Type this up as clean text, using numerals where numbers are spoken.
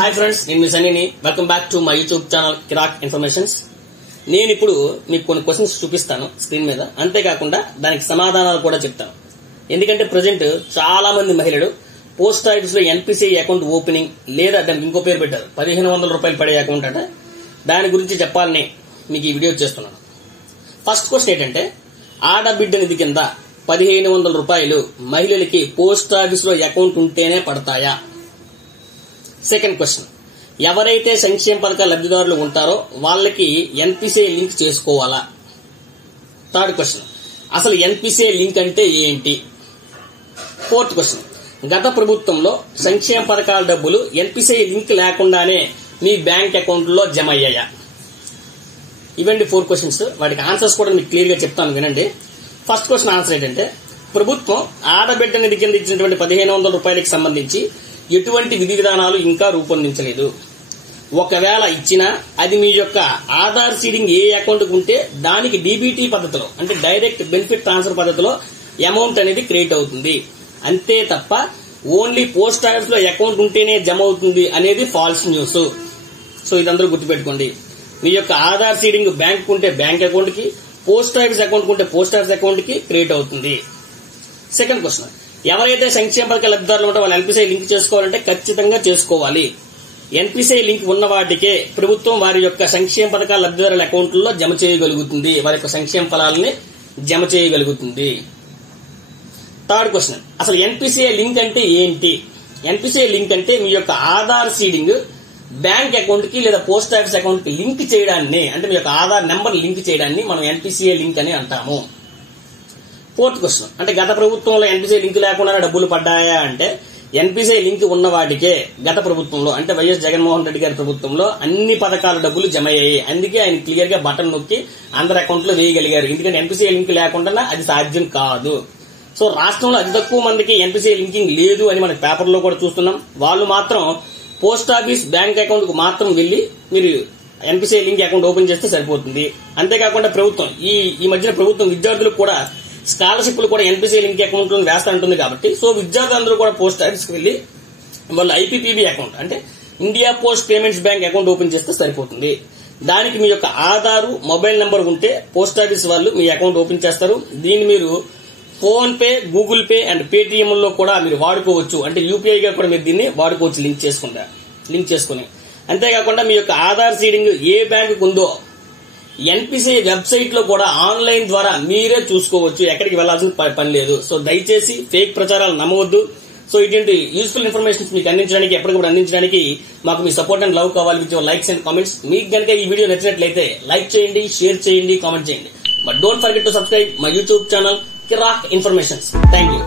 Hi friends, నేను మీ సన్నీని. Welcome back to my YouTube channel Kirak informations. నేను ఇప్పుడు మీకు కొన్ని క్వశ్చన్స్ చూపిస్తాను స్క్రీన్ మీద. అంతేకాకుండా దానికి సమాధానాలు కూడా చెప్తాను. ఎందుకంటే ప్రజెంట్ చాలా మంది మహిళలు పోస్ట్ ఆఫీస్ లో ఎన్పిసిఐ అకౌంట్ ఓపెనింగ్ లేదా దానికి ఇంకో పేరు పెట్టారు, 1500 రూపాయలు పడే అకౌంట్ అంటే దాని గురించి చెప్పాలని మీకు ఈ వీడియో చేస్తున్నాను. ఫస్ట్ క్వశ్చన్ ఏంటంటే, ఆడబిడ్డ నిధి కింద 1500 రూపాయలు మహిళలకి పోస్ట్ ఆఫీస్ లో అకౌంట్ ఉంటేనే పడతాయా? సెకండ్ క్వశ్చన్, ఎవరైతే సంక్షేమ పథకాల లబ్ధిదారులు ఉంటారో వాళ్ళకి ఎన్పిసిఐ లింక్ చేసుకోవాలా? థర్డ్ క్వశ్చన్, అసలు ఎన్పిసిఐ లింక్ అంటే ఏంటి? ఫోర్త్ క్వశ్చన్, గత ప్రభుత్వంలో సంక్షేమ పథకాల డబ్బులు ఎన్పిసిఐ లింక్ లేకుండానే మీ బ్యాంక్ అకౌంట్ లో జమ అయ్యాయా? ఇవండి 4 క్వశ్చన్స్. వాటికి ఆన్సర్స్ కూడా మీకు క్లియర్ గా చెప్తాను, వినండి. ఫస్ట్ క్వశ్చన్ ఆన్సర్ ఏంటంటే, ప్రభుత్వం ఆడబిడ్డ నిధి కింద ఇచ్చినటువంటి 1500 రూపాయలకి సంబంధించి ఎటువంటి విధి విధానాలు ఇంకా రూపొందించలేదు. ఒకవేళ ఇచ్చినా అది మీ యొక్క ఆధార్ సీడింగ్ ఏ అకౌంట్ ఉంటే దానికి డీబీటీ పద్ధతిలో, అంటే డైరెక్ట్ బెనిఫిట్ ట్రాన్స్ఫర్ పద్ధతిలో అమౌంట్ అనేది క్రియేట్ అవుతుంది. అంతే తప్ప ఓన్లీ పోస్ట్ ఆఫీస్ లో అకౌంట్ ఉంటేనే జమ అవుతుంది అనేది ఫాల్స్ న్యూస్. సో ఇదందరూ గుర్తుపెట్టుకోండి. మీ యొక్క ఆధార్ సీడింగ్ బ్యాంక్ ఉంటే బ్యాంక్ అకౌంట్ కి, పోస్ట్ ఆఫీస్ అకౌంట్ ఉంటే పోస్ట్ ఆఫీస్ అకౌంట్ కి క్రియేట్ అవుతుంది. సెకండ్ క్వశ్చన్, ఎవరైతే సంక్షేమ పథకాల లబ్ధిదారులు ఉంటే వాళ్ళు ఎన్పిసిఐ లింక్ చేసుకోవాలంటే ఖచ్చితంగా చేసుకోవాలి. ఎన్పిసిఐ లింక్ ఉన్న వాటికే ప్రభుత్వం వారి యొక్క సంక్షేమ పథకాల లబ్ధిదారుల అకౌంట్లలో జమ చేయగలుగుతుంది, వారి యొక్క సంక్షేమ ఫలాలని జమ చేయగలుగుతుంది. థర్డ్ క్వశ్చన్, అసలు ఎన్పిసిఐ లింక్ అంటే ఏంటి? ఎన్పిసిఐ లింక్ అంటే మీ యొక్క ఆధార్ సీడింగ్ బ్యాంక్ అకౌంట్ కి లేదా పోస్ట్ ఆఫీస్ అకౌంట్ కి లింక్ చేయడాన్ని, అంటే మీ యొక్క ఆధార్ నెంబర్ లింక్ చేయడాన్ని మనం ఎన్పిసిఐ లింక్ అని అంటాము. ఫోర్త్ క్వశ్చన్, అంటే గత ప్రభుత్వంలో ఎన్పిసిఐ లింక్ లేకుండా డబ్బులు పడ్డాయా అంటే, ఎన్పిసిఐ లింక్ ఉన్న వాటికే గత ప్రభుత్వంలో, అంటే వైఎస్ జగన్మోహన్ రెడ్డి గారి ప్రభుత్వంలో అన్ని పథకాల డబ్బులు జమ అయ్యాయి. అందుకే ఆయన క్లియర్ గా బటన్ నొక్కి అందరి అకౌంట్ లో వేయగలిగారు. ఎందుకంటే ఎన్పిసిఐ లింక్ లేకుండా అది సాధ్యం కాదు. సో రాష్ట్రంలో అతి తక్కువ మందికి ఎన్పిసిఐ లింకింగ్ లేదు అని మన పేపర్ లో కూడా చూస్తున్నాం. వాళ్ళు మాత్రం పోస్ట్ ఆఫీస్ బ్యాంక్ అకౌంట్ కు మాత్రం వెళ్లి మీరు ఎన్పిసిఐ లింక్ అకౌంట్ ఓపెన్ చేస్తే సరిపోతుంది. అంతేకాకుండా ప్రభుత్వం ఈ మధ్యన ప్రభుత్వం విద్యార్థులకు కూడా స్కాలర్షిప్లు కూడా ఎన్పిసిఐ లింక్ అకౌంట్ లో వేస్తా ఉంటుంది. కాబట్టి సో విద్యార్థులందరూ కూడా పోస్ట్ ఆఫీస్ కి వెళ్లి వాళ్ళు ఐపీపీబీ అకౌంట్, అంటే India post payments bank account open చేస్తే సరిపోతుంది. దానికి మీ యొక్క ఆధారు, మొబైల్ నెంబర్ ఉంటే పోస్ట్ ఆఫీస్ వాళ్ళు మీ అకౌంట్ ఓపెన్ చేస్తారు. దీన్ని మీరు phone pay, Google pay and Paytm లో కూడా మీరు వాడుకోవచ్చు. అంటే యూపీఐ గా కూడా మీరు దీన్ని వాడుకోవచ్చు లింక్ చేసుకుని. అంతేకాకుండా మీ యొక్క ఆధార్ సీడింగ్ ఏ బ్యాంకు ఉందో ఎన్పిసిఐ వెబ్సైట్ లో కూడా ఆన్లైన్ ద్వారా మీరే చూసుకోవచ్చు. ఎక్కడికి వెళ్లాల్సిన పని లేదు. సో దయచేసి ఫేక్ ప్రచారాలు నమ్మవద్దు. సో ఇటువంటి యూస్ఫుల్ ఇన్ఫర్మేషన్ మీకు అందించడానికి, ఎప్పటికప్పుడు అందించడానికి మాకు మీ సపోర్ట్ అండ్ లవ్ కావాలి. With your likes and comments. మీకు కనుక ఈ వీడియో నచ్చినట్లయితే లైక్ చేయండి, షేర్ చేయండి, కామెంట్ చేయండి. But don't forget to subscribe my YouTube channel Kirak informations. Thank you.